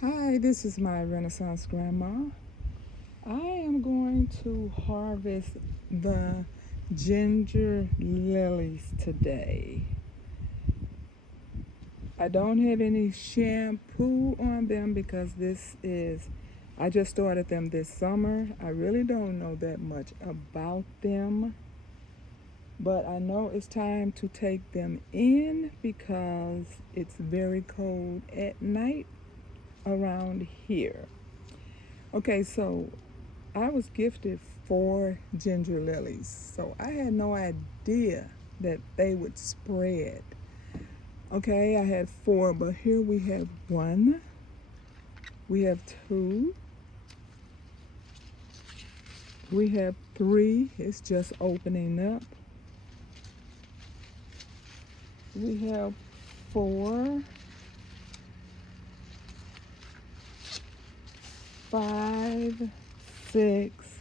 Hi, this is my Renaissance Grandma. I am going to harvest the ginger lilies today. I don't have any shampoo on them because I just started them this summer. I really don't know that much about them, but I know it's time to take them in because it's very cold at night around here. Okay, so I was gifted 4 ginger lilies, so I had no idea that they would spread. Okay, I had 4, but here we have 1, we have 2, we have 3, it's just opening up. We have 4, 5, 6,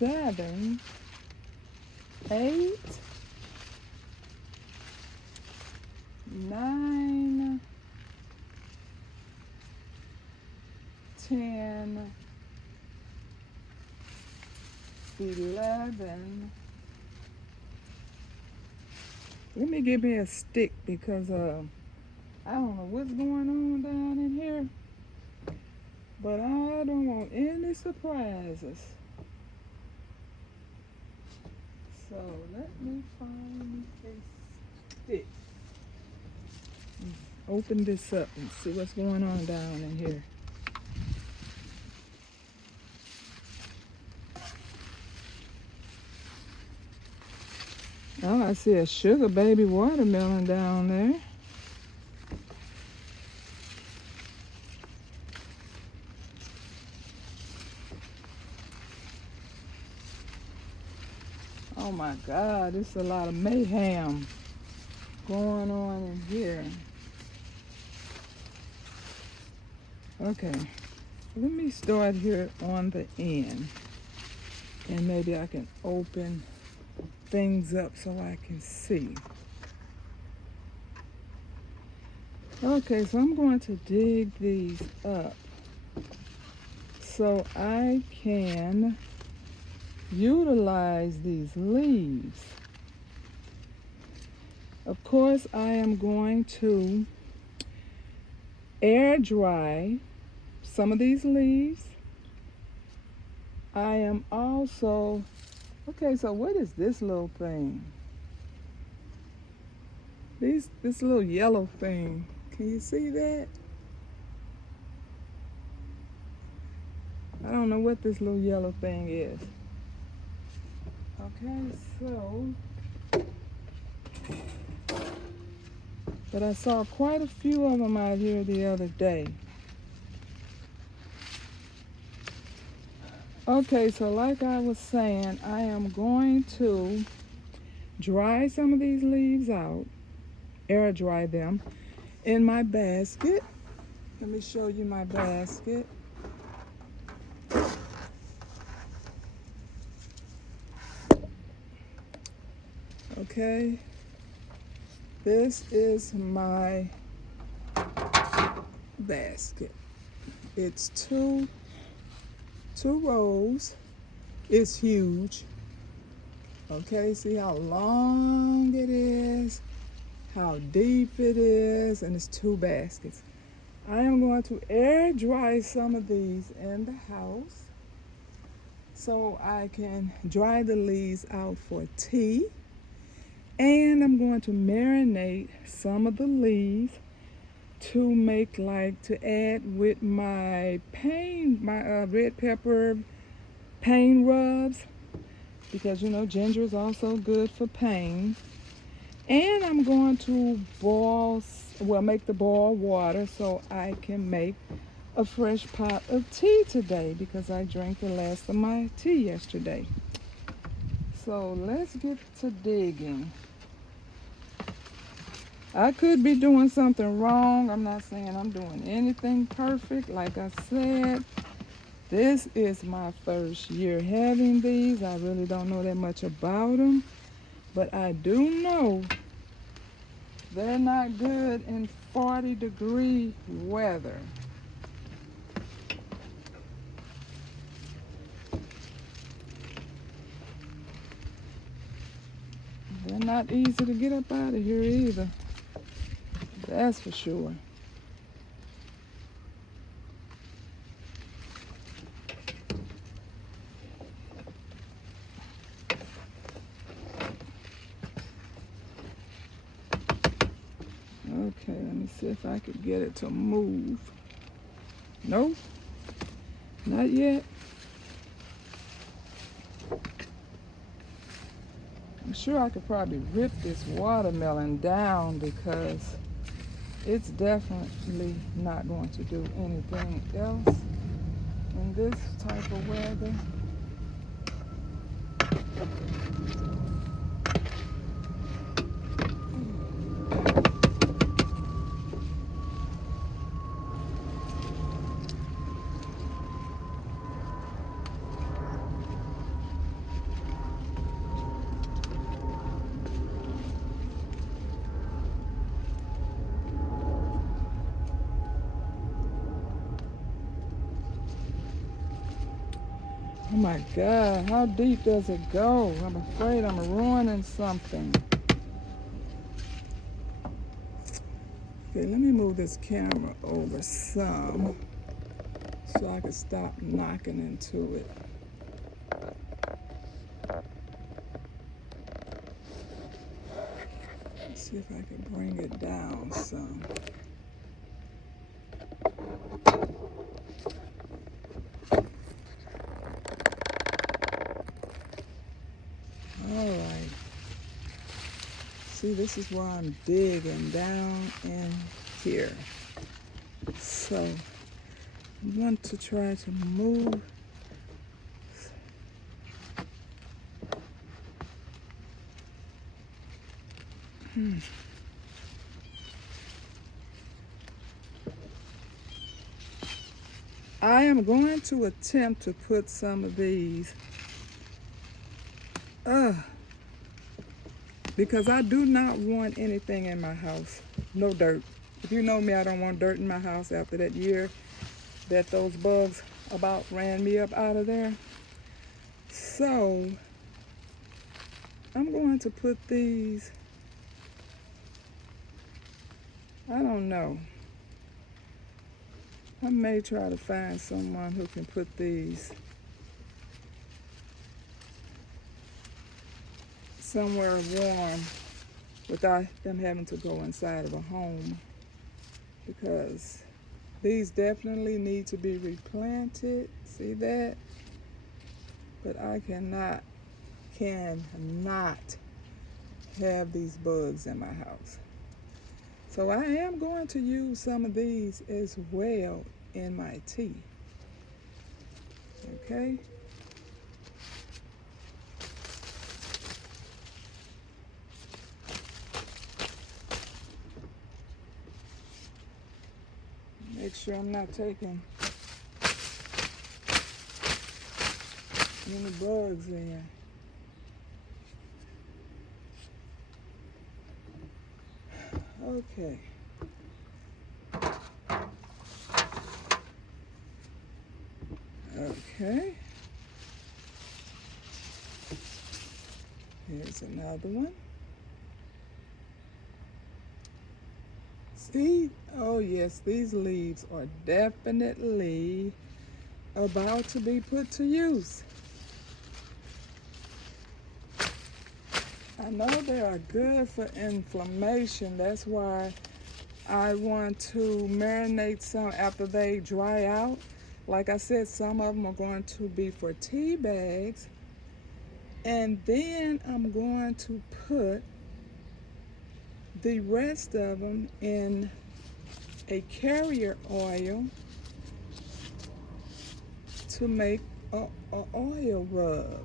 7, 8, 9, 10, 11. Let me give me a stick because I don't know what's going on down in here, but I don't want any surprises. So let me find a stick. Open this up and see what's going on down in here. Oh, I see a sugar baby watermelon down there. Oh my God, there's a lot of mayhem going on in here. Okay, let me start here on the end and maybe I can open things up so I can see. Okay, so I'm going to dig these up so I can utilize these leaves. Of course, I am going to air dry some of these leaves. I am also, okay, so what is this little thing? This little yellow thing. Can you see that? I don't know what this little yellow thing is. Okay, so, but I saw quite a few of them out here the other day. Okay, so like I was saying, I am going to dry some of these leaves out, air dry them in my basket. Let me show you my basket. Okay, this is my basket. It's two rows. It's huge. Okay, see how long it is, how deep it is, and it's 2 baskets. I am going to air dry some of these in the house so I can dry the leaves out for tea. And I'm going to marinate some of the leaves to make to add with my red pepper pain rubs, because you know ginger is also good for pain. And I'm going to make the boil water so I can make a fresh pot of tea today because I drank the last of my tea yesterday. So let's get to digging. I could be doing something wrong. I'm not saying I'm doing anything perfect. Like I said, this is my first year having these. I really don't know that much about them, but I do know they're not good in 40-degree weather. They're not easy to get up out of here either. That's for sure. Okay, let me see if I could get it to move. Nope, not yet. I'm sure I could probably rip this watermelon down because it's definitely not going to do anything else in this type of weather. Oh my God, how deep does it go? I'm afraid I'm ruining something. Okay, let me move this camera over some so I can stop knocking into it. Let's see if I can bring it down some. All right. See, this is why I'm digging down in here. So I want to try to move. I am going to attempt to put some of these because I do not want anything in my house. No dirt. If you know me, I don't want dirt in my house after that year that those bugs about ran me up out of there. So I'm going to put these, I don't know. I may try to find someone who can put these somewhere warm without them having to go inside of a home, because these definitely need to be replanted. See that? But I cannot have these bugs in my house. So I am going to use some of these as well in my tea. Okay? Make sure I'm not taking any bugs in. Okay. Okay. Here's another one. See? Oh yes, these leaves are definitely about to be put to use. I know they are good for inflammation. That's why I want to marinate some after they dry out. Like I said, some of them are going to be for tea bags. And then I'm going to put the rest of them in a carrier oil to make a oil rub.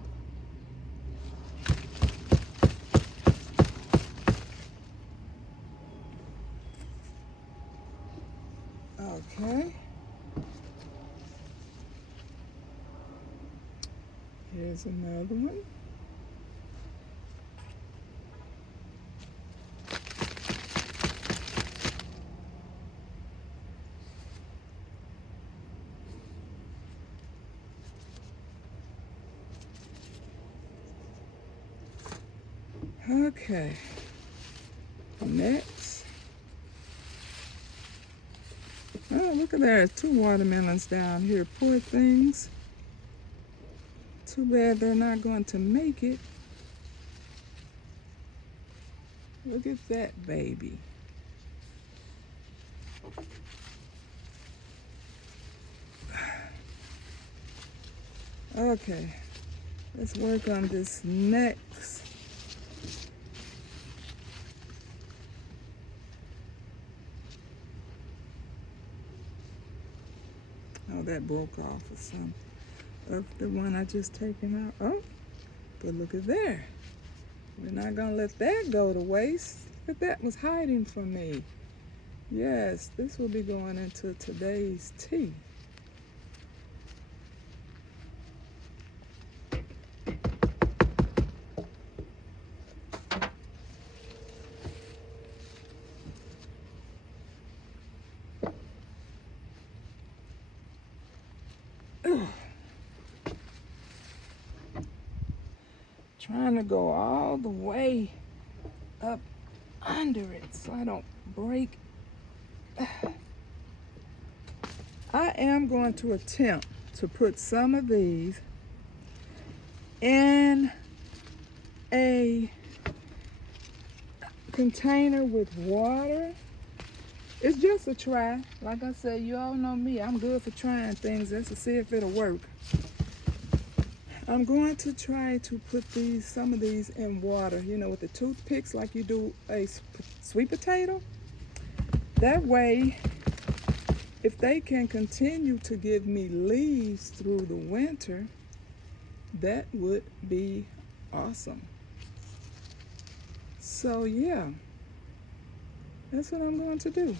Okay. Here's another one. Okay. Next. Oh, look at that. 2 watermelons down here. Poor things. Too bad they're not going to make it. Look at that baby. Okay, let's work on this next. Oh, that broke off of some of the one I just taken out. Oh, but look at there. We're not gonna let that go to waste. Look at that was hiding from me. Yes, this will be going into today's tea. Ugh. Trying to go all the way up under it so I don't break. I am going to attempt to put some of these in a container with water. It's just a try. Like I said, you all know me. I'm good for trying things just to see if it'll work. I'm going to try to put some of these in water, you know, with the toothpicks like you do a sweet potato. That way, if they can continue to give me leaves through the winter, that would be awesome. So yeah, that's what I'm going to do.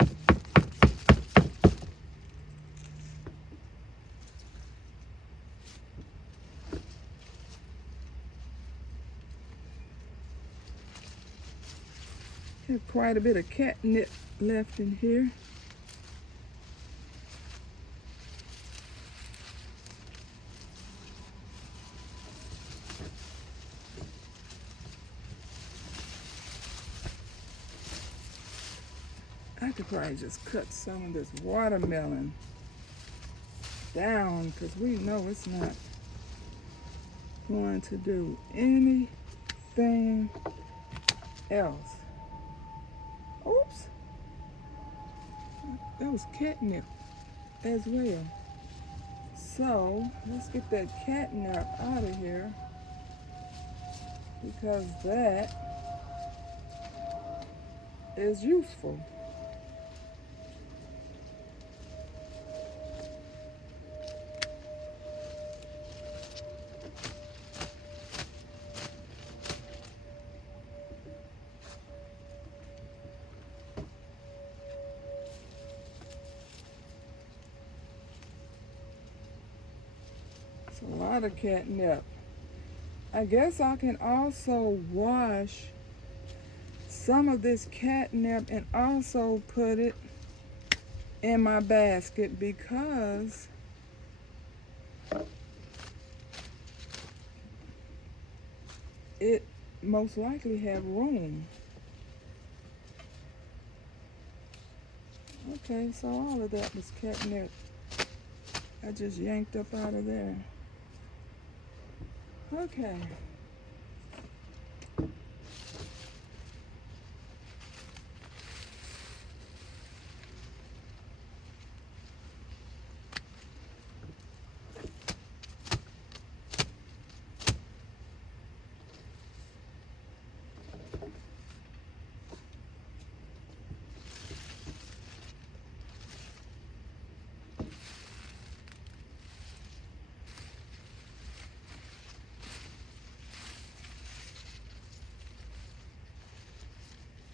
Have quite a bit of catnip left in here. I could probably just cut some of this watermelon down because we know it's not going to do anything else. Oops, that was catnip as well. So let's get that catnip out of here because that is useful. A lot of catnip. I guess I can also wash some of this catnip and also put it in my basket because it most likely have room. Okay, so all of that was catnip. I just yanked up out of there. Okay.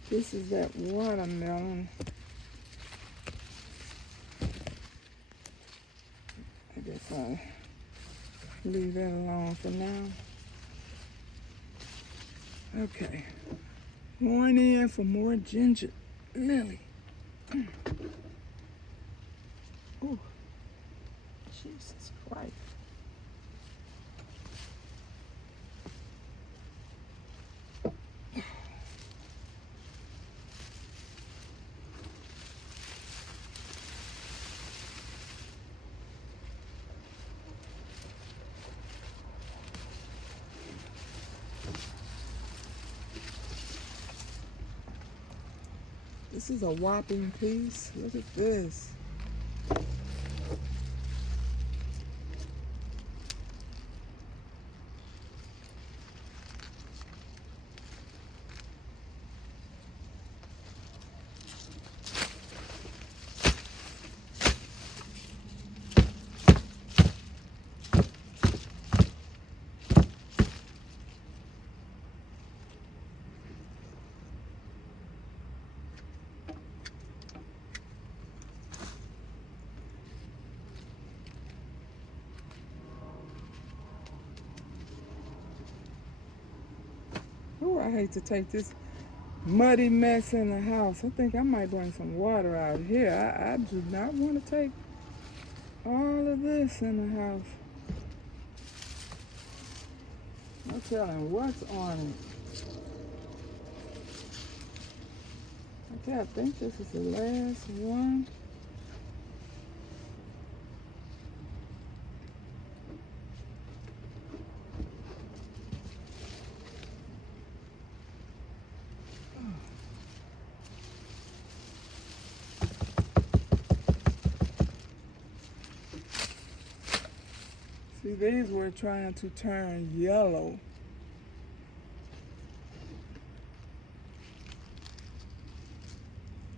This is that watermelon. I guess I'll leave that alone for now. Okay. Going in for more ginger lily. Oh, Jesus Christ. This is a whopping piece. Look at this. Oh, I hate to take this muddy mess in the house. I think I might bring some water out here. I do not want to take all of this in the house. No telling what's on it. Okay, I think this is the last one. See, these were trying to turn yellow.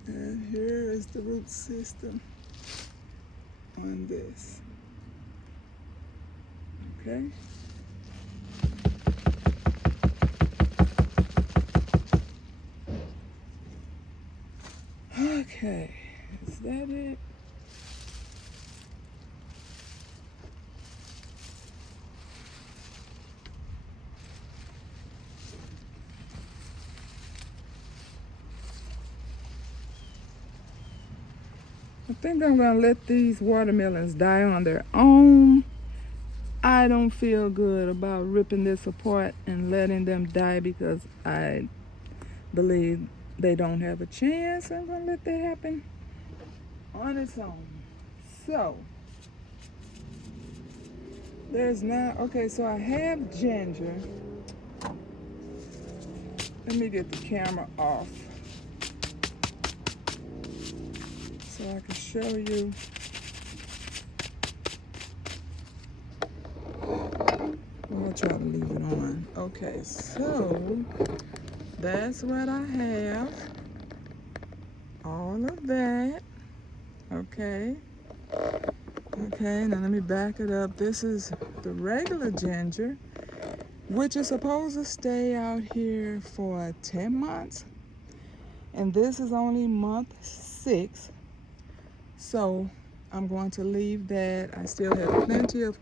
And here is the root system on this. Okay. Okay, is that it? I think I'm gonna let these watermelons die on their own. I don't feel good about ripping this apart and letting them die because I believe they don't have a chance. I'm gonna let that happen on its own. So there's now, okay, so I have ginger. Let me get the camera off so I can show you. I'll try to leave it on. Okay, so that's what I have. All of that. Okay. Okay, now let me back it up. This is the regular ginger, which is supposed to stay out here for 10 months. And this is only month 6. So I'm going to leave that. I still have plenty of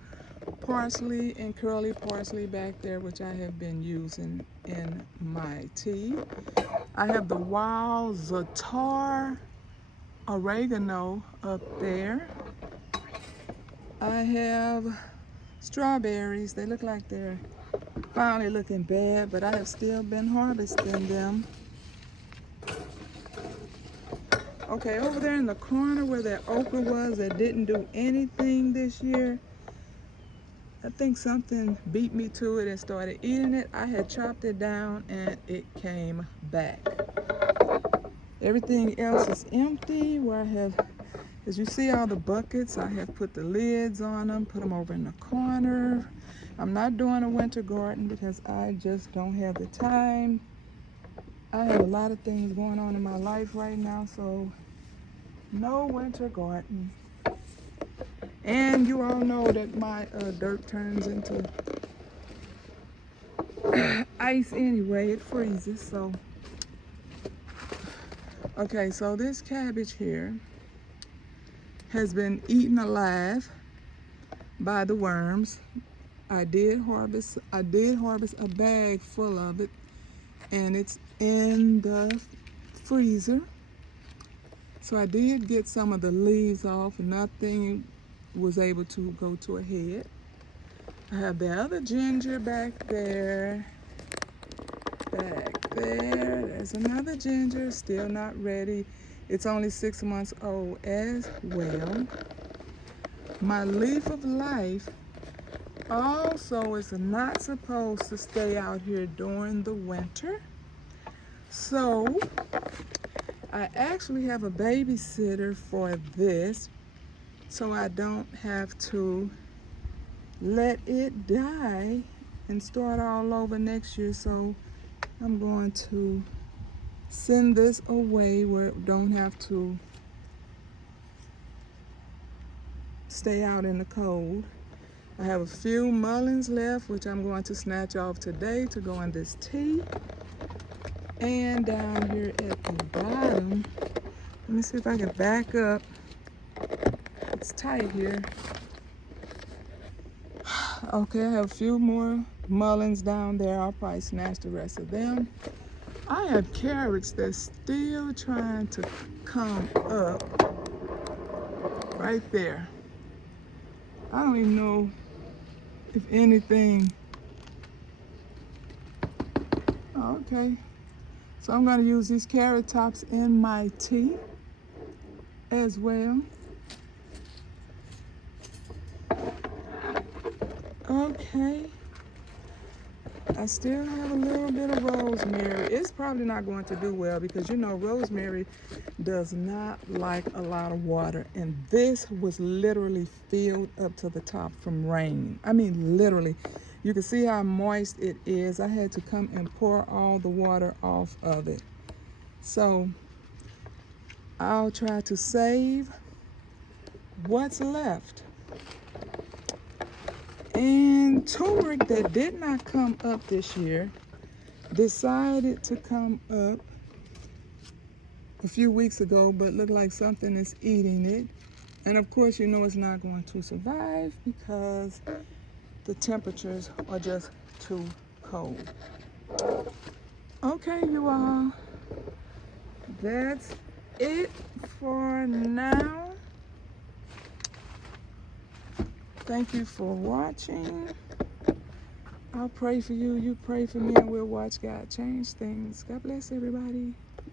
parsley and curly parsley back there, which I have been using in my tea. I have the wild za'atar oregano up there. I have strawberries. They look like they're finally looking bad, but I have still been harvesting them. Okay, over there in the corner where that okra was that didn't do anything this year, I think something beat me to it and started eating it. I had chopped it down and it came back. Everything else is empty. Where I have, as you see, all the buckets, I have put the lids on them, put them over in the corner. I'm not doing a winter garden because I just don't have the time. I have a lot of things going on in my life right now, so no winter garden. And you all know that my dirt turns into ice anyway. It freezes, so. Okay, so this cabbage here has been eaten alive by the worms. I did harvest a bag full of it, and it's in the freezer. So I did get some of the leaves off. Nothing was able to go to a head. I have the other ginger back there. Back there, there's another ginger, still not ready. It's only 6 months old as well. My leaf of life also is not supposed to stay out here during the winter. So I actually have a babysitter for this, so I don't have to let it die and start all over next year. So I'm going to send this away where it don't have to stay out in the cold. I have a few mullins left, which I'm going to snatch off today to go in this tea. And down here at the bottom, let me see if I can back up. It's tight here. Okay, I have a few more mullins down there. I'll probably snatch the rest of them. I have carrots that's still trying to come up right there. I don't even know if anything. Okay, so I'm going to use these carrot tops in my tea as well. Okay, I still have a little bit of rosemary. It's probably not going to do well because you know rosemary does not like a lot of water, and this was literally filled up to the top from rain. I mean literally. You can see how moist it is. I had to come and pour all the water off of it. So I'll try to save what's left. And turmeric that did not come up this year decided to come up a few weeks ago, but looked like something is eating it. And of course, you know it's not going to survive because the temperatures are just too cold. Okay, you all, that's it for now. Thank you for watching. I'll pray for you, you pray for me, and we'll watch God change things. God bless everybody.